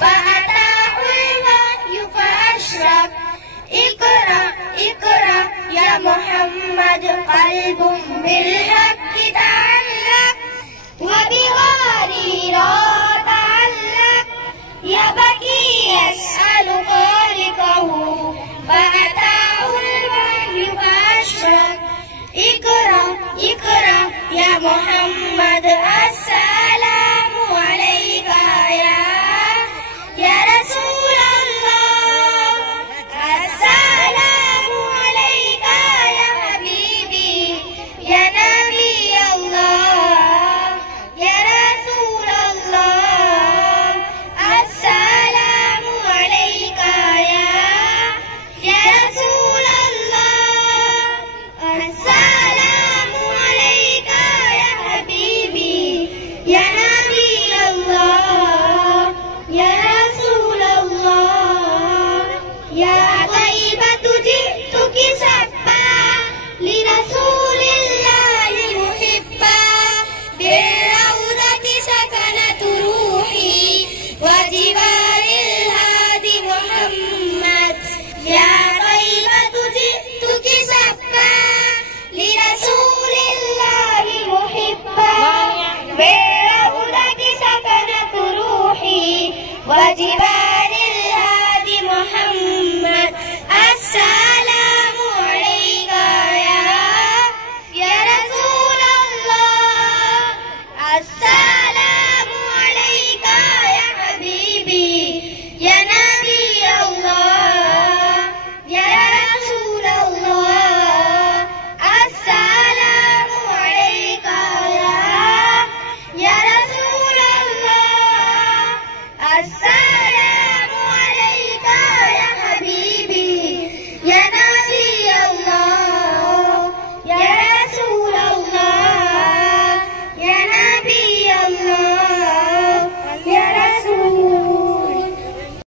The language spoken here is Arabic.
فأتاه الوحي فأشرق اقرأ اقرأ يا محمد قلب بالحق تعلق وبغاريرا تعلق يبكي يسأل خالقه فأتاه الوحي فأشرق اقرأ اقرأ يا محمد السلام عليك يا رسول الله السلام عليك يا حبيبي يا نبي الله يا رسول الله السلام عليك يا رسول الله السلام عليك يا حبيبي يا نبي الله يا رسول الله يا طيبة جئتك سبا لرسول الله محبا بالروضة سكنت روحي وجوار الهادي محمد يا طيبة جئتك سبا لرسول الله محبا بالروضة سكنت روحي وجوار